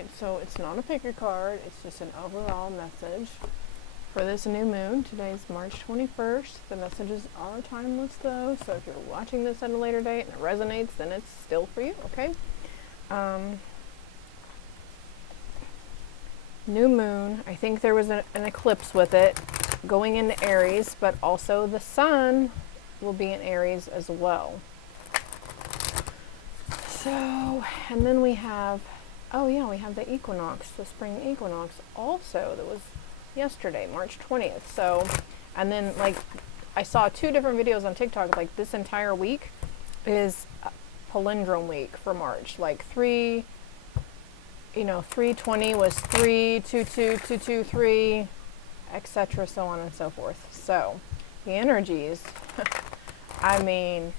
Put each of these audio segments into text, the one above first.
Alright, so it's not a picker card, it's just an overall message for this new moon. Today's March 21st. The messages are timeless though, so if you're watching this at a later date and it resonates, then it's still for you, okay? New moon, I think there was an eclipse with it going into Aries, but also the sun will be in Aries as well. So, and then we have, oh yeah, we have the equinox, the spring equinox also that was yesterday, March 20th. So, and then like I saw 2 different videos on TikTok, like this entire week is palindrome week for March. Like 320 was 3, 22, 223, etc. so on and so forth. So, the energies, I mean,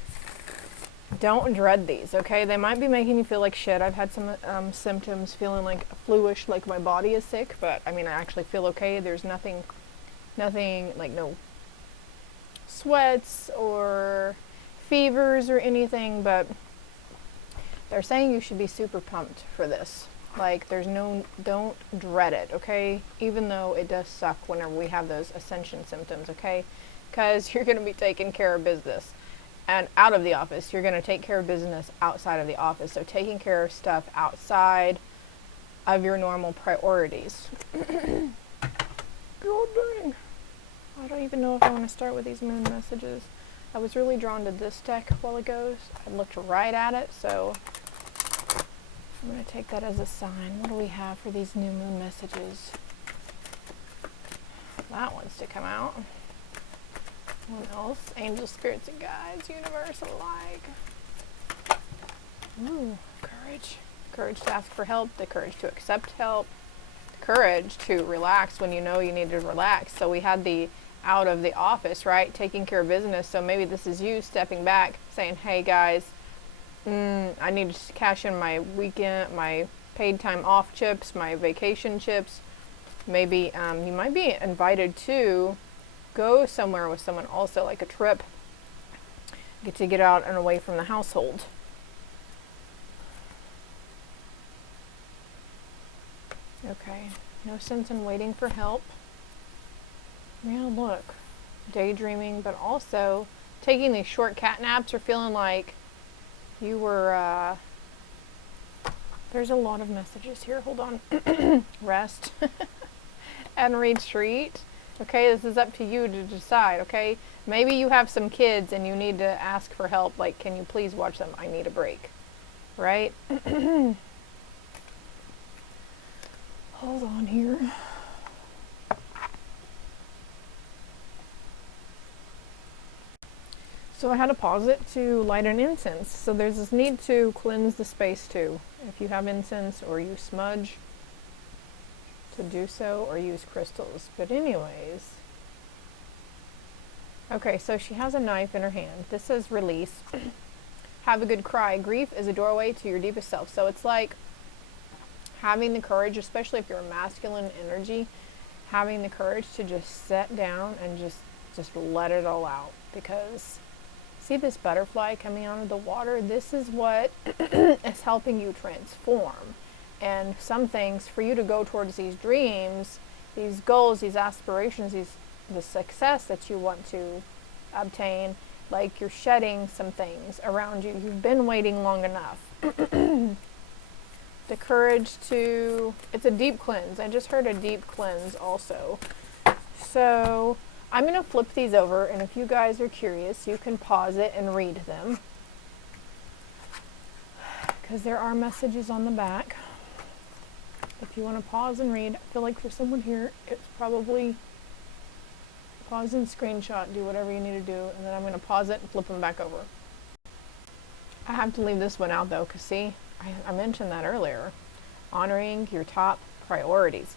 don't dread these, okay? They might be making you feel like shit. I've had some symptoms, feeling like fluish, like my body is sick, but I mean, I actually feel okay. There's nothing, like no sweats or fevers or anything, but they're saying you should be super pumped for this. Like, don't dread it, okay? Even though it does suck whenever we have those ascension symptoms, okay? Because you're going to be taking care of business. And out of the office, you're going to take care of business outside of the office. So taking care of stuff outside of your normal priorities. God dang. I don't even know if I want to start with these moon messages. I was really drawn to this deck a while ago. I looked right at it, so I'm going to take that as a sign. What do we have for these new moon messages? That wants to come out. What else? Angel, spirits, and guides, universe alike. Ooh, courage. Courage to ask for help, the courage to accept help, the courage to relax when you know you need to relax. So we had the out of the office, right? Taking care of business. So maybe this is you stepping back, saying, hey guys, I need to cash in my weekend, my paid time off chips, my vacation chips. Maybe you might be invited to go somewhere with someone also, like a trip. Get to get out and away from the household. Okay, no sense in waiting for help. Yeah, look, daydreaming, but also taking these short cat naps or feeling like you were, there's a lot of messages here, hold on. Rest and retreat. Okay, this is up to you to decide, okay? Maybe you have some kids and you need to ask for help, like, can you please watch them? I need a break, right? Hold on here. So I had to pause it to light an incense. So there's this need to cleanse the space too. If you have incense or you smudge, to do so, or use crystals. But anyways, okay, so she has a knife in her hand. This says release. Have a good cry. Grief is a doorway to your deepest self. So it's like having the courage, especially if you're a masculine energy, having the courage to just sit down and just let it all out. Because see this butterfly coming out of the water? This is what is helping you transform. And some things, for you to go towards these dreams, these goals, these aspirations, the success that you want to obtain, like you're shedding some things around you. You've been waiting long enough. The courage to, it's a deep cleanse. I just heard a deep cleanse also. So I'm going to flip these over, and if you guys are curious, you can pause it and read them. Because there are messages on the back. If you want to pause and read, I feel like for someone here, it's probably pause and screenshot, do whatever you need to do, and then I'm going to pause it and flip them back over. I have to leave this one out though, because see, I mentioned that earlier. Honoring your top priorities.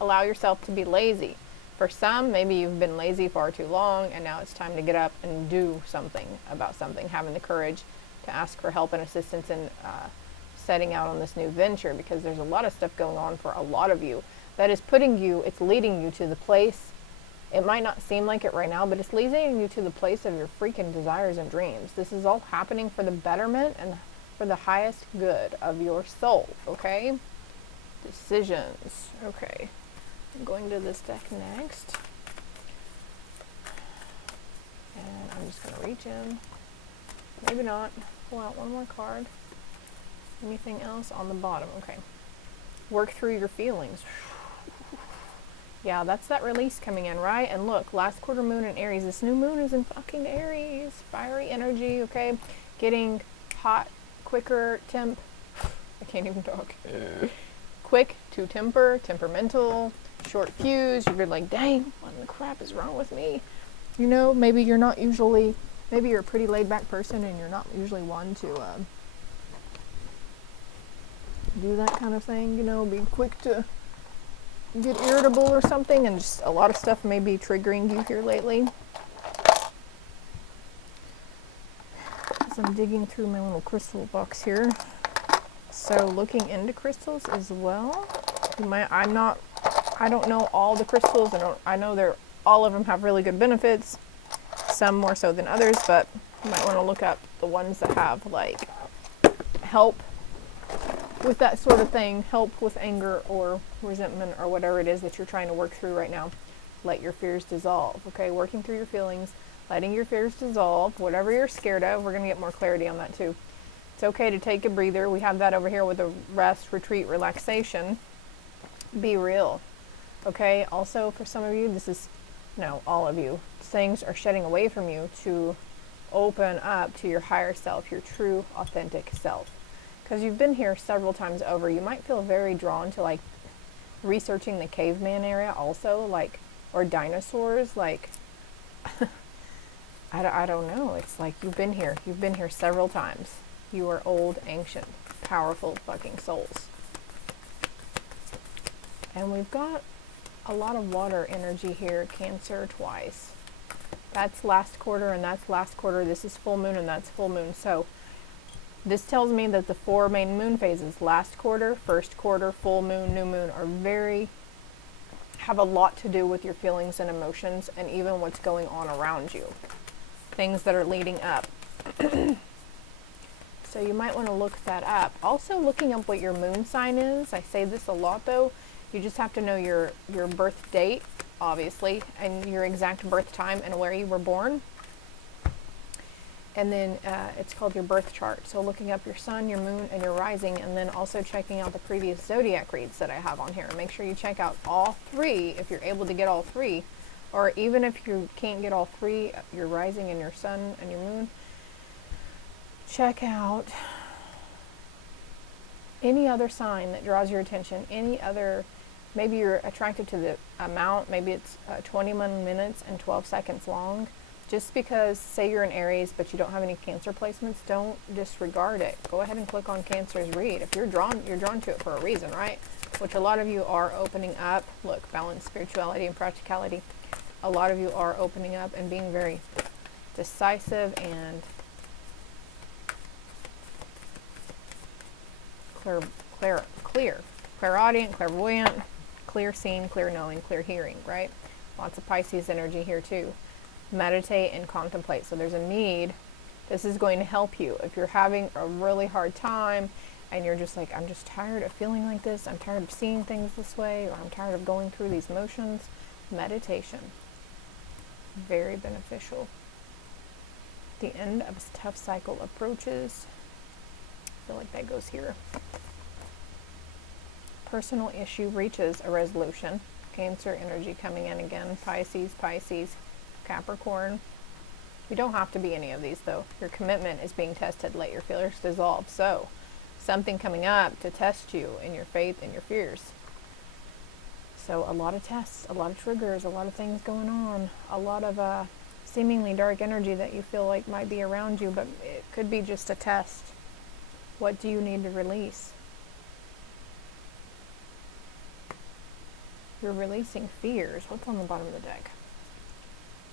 Allow yourself to be lazy. For some, maybe you've been lazy far too long, and now it's time to get up and do something about something. Having the courage to ask for help and assistance in setting out on this new venture, because there's a lot of stuff going on for a lot of you that is putting you, it's leading you to the place, it might not seem like it right now, but it's leading you to the place of your freaking desires and dreams. This is all happening for the betterment and for the highest good of your soul, okay? Decisions. Okay. I'm going to this deck next. And I'm just going to reach in. Maybe not. Pull out one more card. Anything else on the bottom? Okay. Work through your feelings. Yeah, that's that release coming in, right? And look, last quarter moon in Aries. This new moon is in fucking Aries. Fiery energy, okay? Getting hot, quicker, I can't even talk. Quick to temper, temperamental, short fuse. You're like, dang, what the crap is wrong with me? You know, maybe you're not usually, maybe you're a pretty laid back person and you're not usually one to do that kind of thing, you know, be quick to get irritable or something, and just a lot of stuff may be triggering you here lately. As I'm digging through my little crystal box here. So looking into crystals as well. I don't know all the crystals. I know all of them have really good benefits, some more so than others, but you might want to look up the ones that have like help with that sort of thing, help with anger or resentment or whatever it is that you're trying to work through right now. Let your fears dissolve, okay? Working through your feelings, letting your fears dissolve, whatever you're scared of. We're going to get more clarity on that too. It's okay to take a breather. We have that over here with a rest, retreat, relaxation. Be real, okay? Also, for some of you, all of you, things are shedding away from you to open up to your higher self, your true, authentic self. Because you've been here several times over, you might feel very drawn to like researching the caveman area also, like, or dinosaurs, like, I don't know. It's like you've been here several times. You are old, ancient, powerful fucking souls. And we've got a lot of water energy here, Cancer twice. That's last quarter and that's last quarter. This is full moon and that's full moon. So this tells me that the 4 main moon phases, last quarter, first quarter, full moon, new moon, have a lot to do with your feelings and emotions and even what's going on around you. Things that are leading up. So you might want to look that up. Also looking up what your moon sign is. I say this a lot though. You just have to know your birth date, obviously, and your exact birth time and where you were born. And then it's called your birth chart. So looking up your sun, your moon, and your rising, and then also checking out the previous zodiac reads that I have on here. Make sure you check out all 3 if you're able to get all 3. Or even if you can't get all 3, your rising and your sun and your moon, check out any other sign that draws your attention, any other, maybe you're attracted to the amount, maybe it's 21 minutes and 12 seconds long. Just because, say you're in Aries, but you don't have any Cancer placements, don't disregard it. Go ahead and click on Cancer's read. If you're drawn to it for a reason, right? Which a lot of you are opening up. Look, balance, spirituality, and practicality. A lot of you are opening up and being very decisive and clairaudient, clairvoyant, clear seeing, clear knowing, clear hearing, right? Lots of Pisces energy here too. Meditate and contemplate. So there's a need. This is going to help you. If you're having a really hard time and you're just like, I'm just tired of feeling like this, I'm tired of seeing things this way, or I'm tired of going through these motions, meditation. Very beneficial. The end of a tough cycle approaches. I feel like that goes here. Personal issue reaches a resolution. Cancer energy coming in again. Pisces, Capricorn. You don't have to be any of these though. Your commitment is being tested. Let your fears dissolve. So, something coming up to test you in your faith and your fears. So a lot of tests, a lot of triggers, a lot of things going on, a lot of seemingly dark energy that you feel like might be around you, but it could be just a test. What do you need to release? You're releasing fears. What's on the bottom of the deck?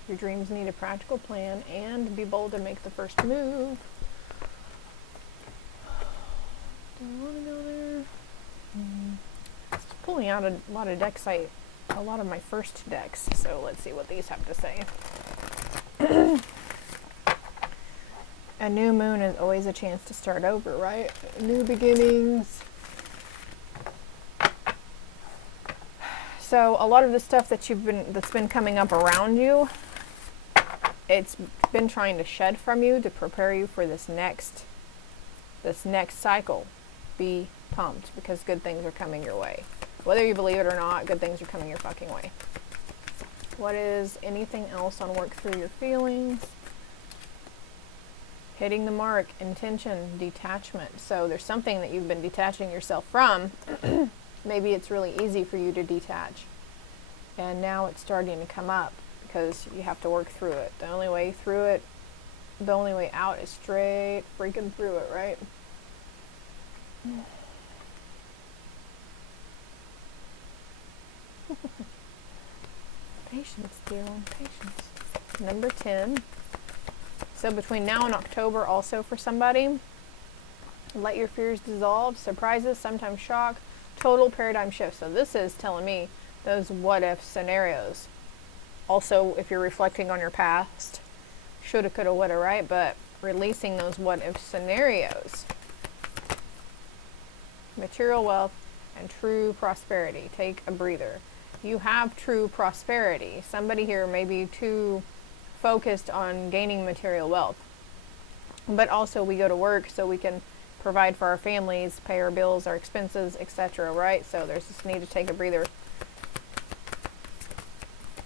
Your dreams need a practical plan and be bold to make the first move. Do I want to go there? It's pulling out a lot of decks, a lot of my first decks, so let's see what these have to say. A new moon is always a chance to start over, right? New beginnings. So a lot of the stuff that that's been coming up around you, it's been trying to shed from you to prepare you for this next cycle. Be pumped, because good things are coming your way. Whether you believe it or not, good things are coming your fucking way. What is anything else on work through your feelings? Hitting the mark, intention, detachment. So there's something that you've been detaching yourself from. Maybe it's really easy for you to detach. And now it's starting to come up because you have to work through it. The only way out is straight freaking through it, right? Patience, dear one, patience. Number 10. So between now and October, also for somebody, let your fears dissolve. Surprises, sometimes shock, total paradigm shift. So this is telling me those what-if scenarios. Also, if you're reflecting on your past, shoulda, coulda, woulda, right? But releasing those what-if scenarios. Material wealth and true prosperity. Take a breather. You have true prosperity. Somebody here may be too focused on gaining material wealth. But also we go to work so we can provide for our families, pay our bills, our expenses, etc., right? So there's this need to take a breather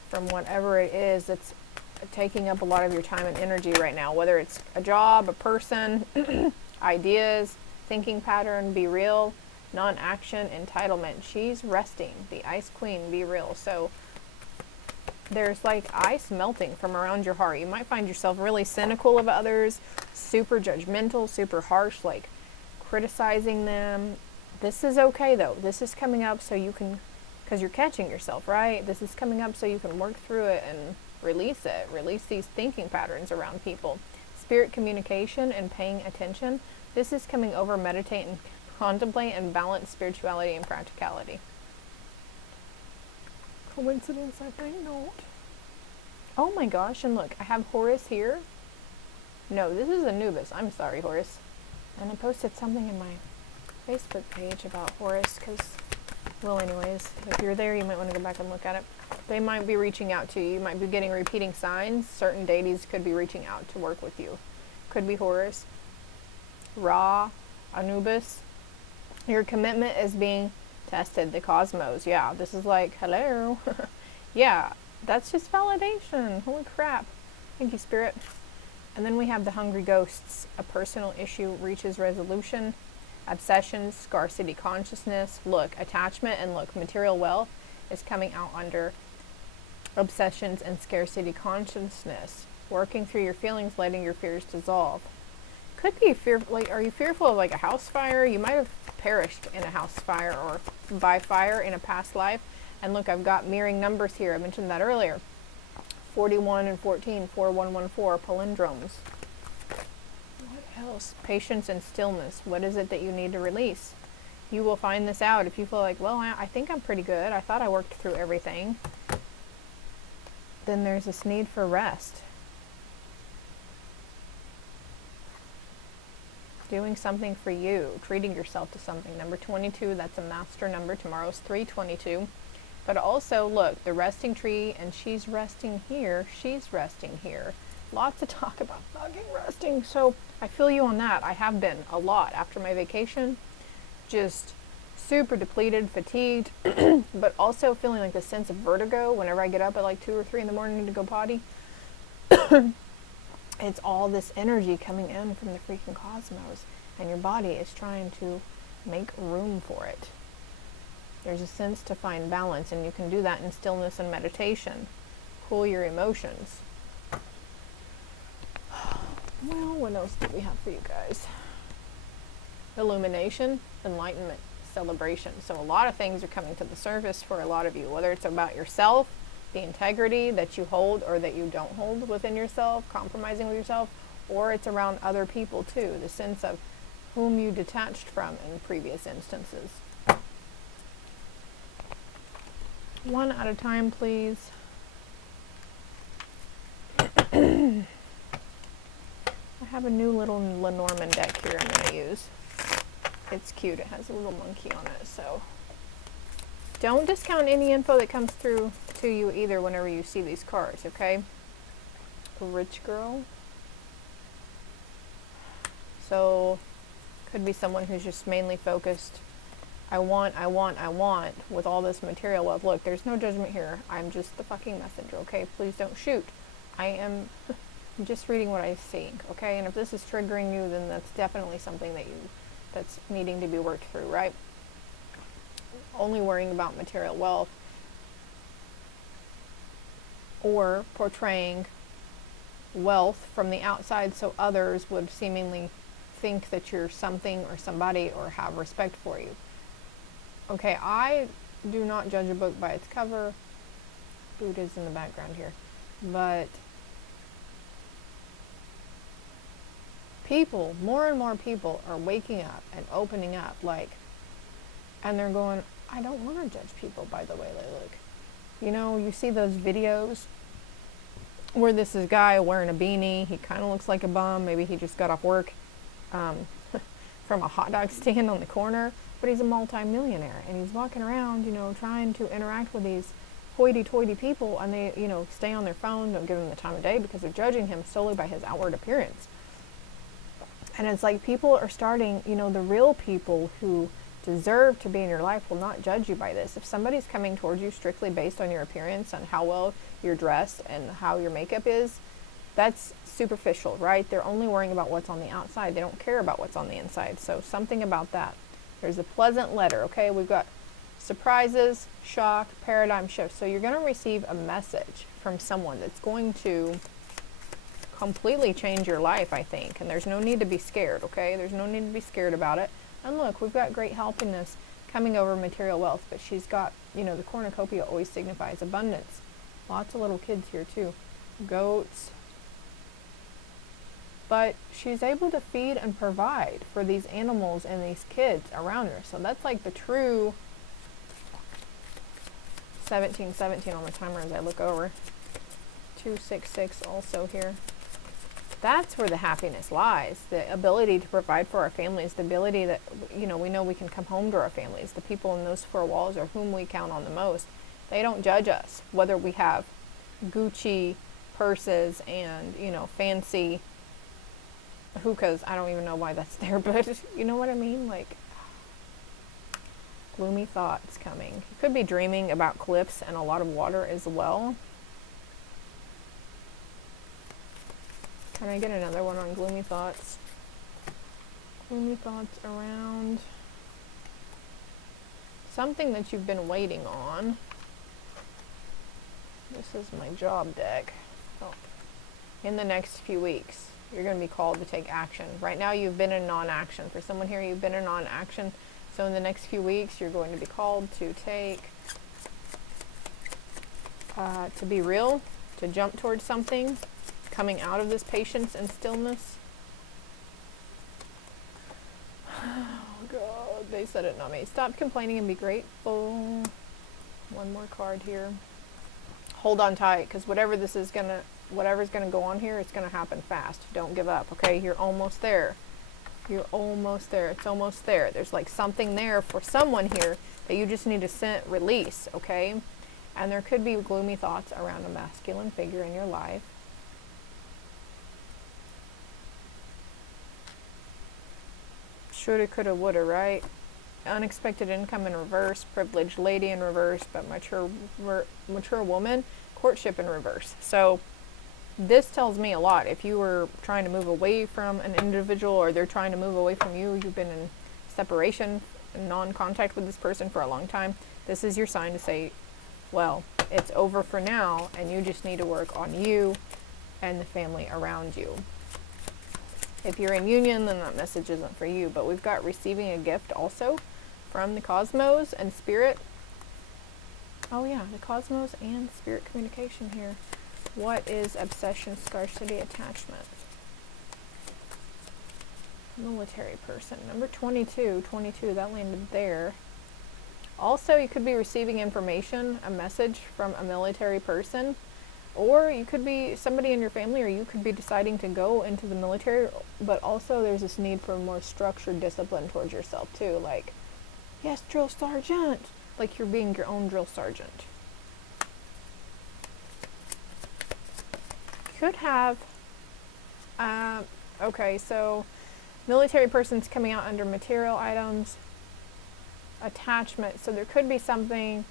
from whatever it is that's taking up a lot of your time and energy right now, whether it's a job, a person, ideas, thinking pattern, be real, non-action, entitlement. She's resting. The Ice Queen, be real. So there's like ice melting from around your heart. You might find yourself really cynical of others, super judgmental, super harsh, like criticizing them. This is okay though. This is coming up so you can, because you're catching yourself, right? This is coming up so you can work through it and release it. Release these thinking patterns around people. Spirit communication and paying attention. This is coming over, meditate and contemplate and balance spirituality and practicality. Coincidence, I think not. Oh my gosh, and look, I have Horus here. No, this is Anubis. I'm sorry, Horus. And I posted something in my Facebook page about Horus, because, well, anyways, if you're there, you might want to go back and look at it. They might be reaching out to you. You might be getting repeating signs. Certain deities could be reaching out to work with you. Could be Horus. Ra, Anubis. Your commitment is being tested. The cosmos. Yeah, this is like, hello. Yeah, that's just validation. Holy crap. Thank you, Spirit. And then we have the hungry ghosts. A personal issue reaches resolution. Obsessions, scarcity consciousness. Look, attachment and look, material wealth is coming out under obsessions and scarcity consciousness. Working through your feelings, letting your fears dissolve. Could be like, are you fearful of like a house fire? You might have perished in a house fire or by fire in a past life. And look, I've got mirroring numbers here. I mentioned that earlier. 41 and 14, 4114, palindromes. What else? Patience and stillness. What is it that you need to release? You will find this out if you feel like, well, I think I'm pretty good. I thought I worked through everything. Then there's this need for rest. Doing something for you, treating yourself to something. Number 22, that's a master number. Tomorrow's 322. But also, look, the resting tree, and she's resting here. She's resting here. Lots of talk about fucking resting. So I feel you on that. I have been a lot after my vacation. Just super depleted, fatigued, but also feeling like this sense of vertigo whenever I get up at like 2 or 3 in the morning to go potty. It's all this energy coming in from the freaking cosmos, and your body is trying to make room for it. There's a sense to find balance, and you can do that in stillness and meditation. Cool your emotions. Well, what else do we have for you guys? Illumination, enlightenment, celebration. So a lot of things are coming to the surface for a lot of you, whether it's about yourself, the integrity that you hold or that you don't hold within yourself, compromising with yourself, or it's around other people too, the sense of whom you detached from in previous instances. One at a time, please. I have a new little Lenormand deck here I'm going to use. It's cute. It has a little monkey on it, so Don't discount any info that comes through to you either whenever you see these cards, okay? A rich girl. So, could be someone who's just mainly focused, I want, with all this material wealth. Look, there's no judgment here. I'm just the fucking messenger, okay? Please don't shoot. I am just reading what I'm seeing, okay? And if this is triggering you, then that's definitely something that's needing to be worked through, right? Only worrying about material wealth or portraying wealth from the outside so others would seemingly think that you're something or somebody or have respect for you. Okay, I do not judge a book by its cover. Buddha's in the background here. But people, more and more people are waking up and opening up, like, and they're going, I don't want to judge people by the way they look. You know, you see those videos where this is a guy wearing a beanie. He kind of looks like a bum. Maybe he just got off work from a hot dog stand on the corner. But he's a multi-millionaire. And he's walking around, you know, trying to interact with these hoity-toity people. And they, you know, stay on their phone, don't give him the time of day because they're judging him solely by his outward appearance. And it's like people are starting, you know, the real people who deserve to be in your life will not judge you by this. If somebody's coming towards you strictly based on your appearance and how well you're dressed and how your makeup is, that's superficial, right? They're only worrying about what's on the outside. They don't care about what's on the inside. So something about that. There's a pleasant letter, okay? We've got surprises, shock, paradigm shift. So you're going to receive a message from someone that's going to completely change your life, I think. And there's no need to be scared, okay? There's no need to be scared about it. And look, we've got great helpiness coming over material wealth, but she's got, you know, the cornucopia always signifies abundance. Lots of little kids here too. Goats. But she's able to feed and provide for these animals and these kids around her. So that's like the true 1717 on the timer as I look over. 266 also here. That's where the happiness lies. The ability to provide for our families. The ability that, you know we can come home to our families. The people in those four walls are whom we count on the most. They don't judge us. Whether we have Gucci purses and, you know, fancy hookahs. I don't even know why that's there, but you know what I mean? Like, gloomy thoughts coming. You could be dreaming about cliffs and a lot of water as well. Can I get another one on gloomy thoughts? Gloomy thoughts around something that you've been waiting on. This is my job deck. Oh. In the next few weeks, you're going to be called to take action. Right now, you've been in non-action. For someone here, you've been in non-action. So in the next few weeks, you're going to be called to take, to be real, to jump towards something, coming out of this patience and stillness. Oh, God, they said it, not me. Stop complaining and be grateful. One more card here. Hold on tight, because whatever's gonna go on here, it's gonna happen fast. Don't give up, okay? You're almost there. You're almost there. It's almost there. There's like something there for someone here that you just need to release, okay? And there could be gloomy thoughts around a masculine figure in your life. Shoulda, coulda, woulda, right? Unexpected income in reverse, privileged lady in reverse, but mature woman, courtship in reverse. So this tells me a lot. If you were trying to move away from an individual or they're trying to move away from you, you've been in separation, non-contact with this person for a long time, this is your sign to say, well, it's over for now and you just need to work on you and the family around you. If you're in union, then that message isn't for you. But we've got receiving a gift also from the cosmos and spirit. Oh yeah, the cosmos and spirit communication here. What is obsession, scarcity, attachment? Military person. Number 22, that landed there. Also, you could be receiving information, a message from a military person. Or you could be somebody in your family, or you could be deciding to go into the military, but also there's this need for more structured discipline towards yourself too. Like, yes, drill sergeant, like you're being your own drill sergeant. Could have, okay, so military person's coming out under material items, attachment. So there could be something,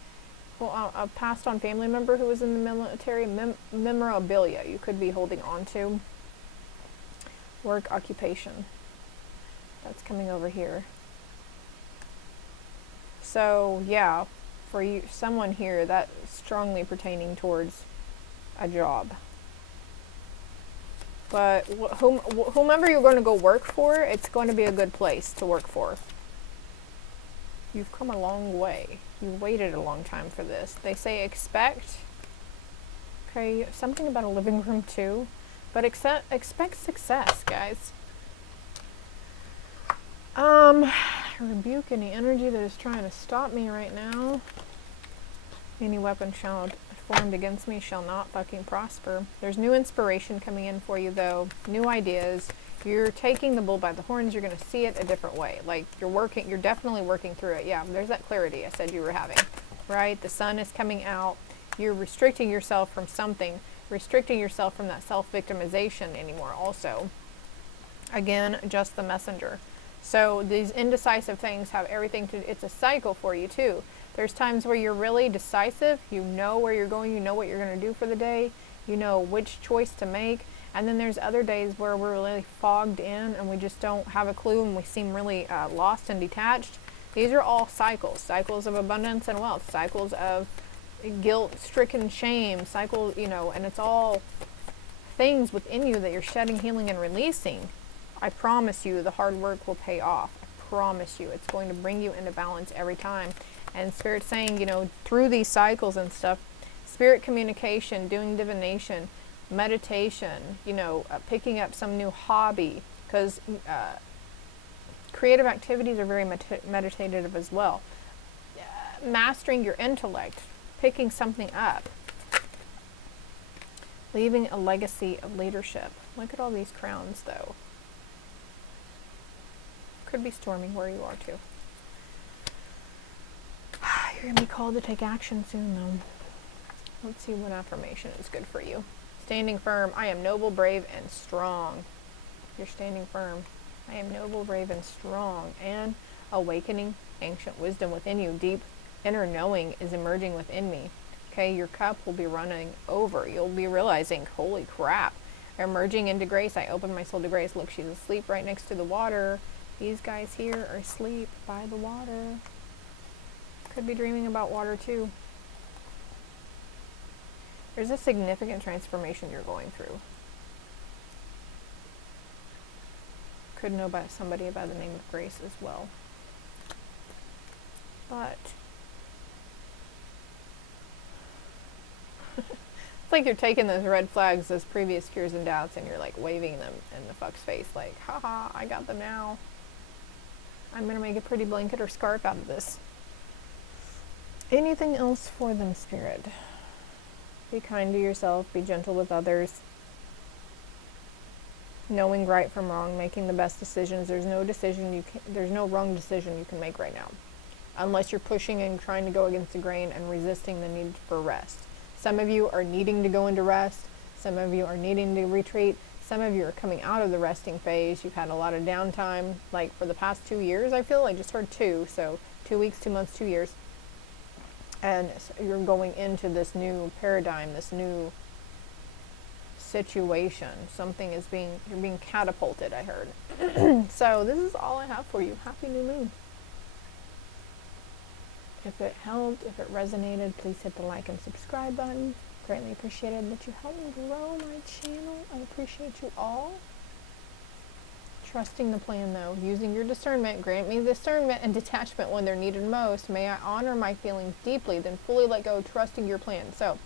well, a passed on family member who was in the military, memorabilia you could be holding on to. Work, occupation. That's coming over here. So yeah, for you, someone here, that strongly pertaining towards a job. But whomever you're going to go work for, it's going to be a good place to work for. You've come a long way. You've waited a long time for this. They say expect, okay, something about a living room too, but expect success, guys. Rebuke any energy that is trying to stop me right now. Any weapon formed against me shall not fucking prosper. There's new inspiration coming in for you though, new ideas. You're taking the bull by the horns. You're going to see it a different way. Like you're definitely working through it. Yeah, there's that clarity I said you were having, right? The sun is coming out. You're restricting yourself from something, restricting yourself from that self-victimization anymore also. Again, just the messenger. So these indecisive things have everything to, it's a cycle for you too. There's times where you're really decisive, you know where you're going, you know what you're going to do for the day, you know which choice to make. And then there's other days where we're really fogged in and we just don't have a clue and we seem really lost and detached. These are all cycles, cycles of abundance and wealth, cycles of guilt-stricken shame, cycles, you know, and it's all things within you that you're shedding, healing, and releasing. I promise you the hard work will pay off. I promise you it's going to bring you into balance every time. And Spirit's saying, you know, through these cycles and stuff, spirit communication, doing divination, meditation, you know, picking up some new hobby, because creative activities are very meditative as well. Mastering your intellect, picking something up, leaving a legacy of leadership. Look at all these crowns though. Could be storming where you are too. You're going to be called to take action soon though. Let's see what affirmation is good for you. Standing firm. I am noble, brave, and strong. You're standing firm. I am noble, brave, and strong. And awakening ancient wisdom within you. Deep inner knowing is emerging within me. Okay, your cup will be running over. You'll be realizing, holy crap. Emerging into grace. I open my soul to grace. Look, she's asleep right next to the water. These guys here are asleep by the water. Could be dreaming about water too. There's a significant transformation you're going through. Could know by somebody by the name of Grace as well. But it's like you're taking those red flags, those previous fears and doubts, and you're like waving them in the fuck's face like, haha, I got them now. I'm going to make a pretty blanket or scarf out of this. Anything else for them, Spirit? Be kind to yourself, be gentle with others. Knowing right from wrong, making the best decisions. There's no wrong decision you can make right now. Unless you're pushing and trying to go against the grain and resisting the need for rest. Some of you are needing to go into rest. Some of you are needing to retreat. Some of you are coming out of the resting phase. You've had a lot of downtime, like for the past 2 years, I feel. I just heard 2, so 2 weeks, 2 months, 2 years. And you're going into this new paradigm, this new situation. You're being catapulted, I heard. So this is all I have for you. Happy new moon. If it helped, if it resonated, please hit the like and subscribe button. Greatly appreciated that you helped me grow my channel. I appreciate you all. Trusting the plan though, using your discernment, grant me discernment and detachment when they're needed most. May I honor my feelings deeply, then fully let go, trusting your plan. So,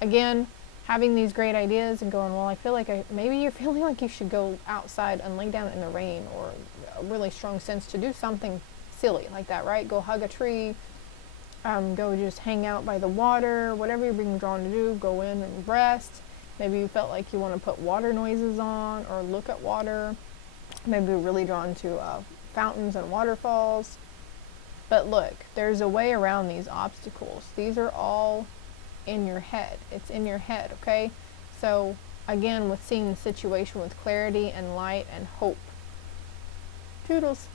again, having these great ideas and going, well, I feel like maybe you're feeling like you should go outside and lay down in the rain, or a really strong sense to do something silly like that, right? Go hug a tree, go just hang out by the water, whatever you're being drawn to do, go in and rest. Maybe you felt like you want to put water noises on or look at water. Maybe you're really drawn to fountains and waterfalls. But look, there's a way around these obstacles. These are all in your head. It's in your head, okay? So again, with seeing the situation with clarity and light and hope. Toodles.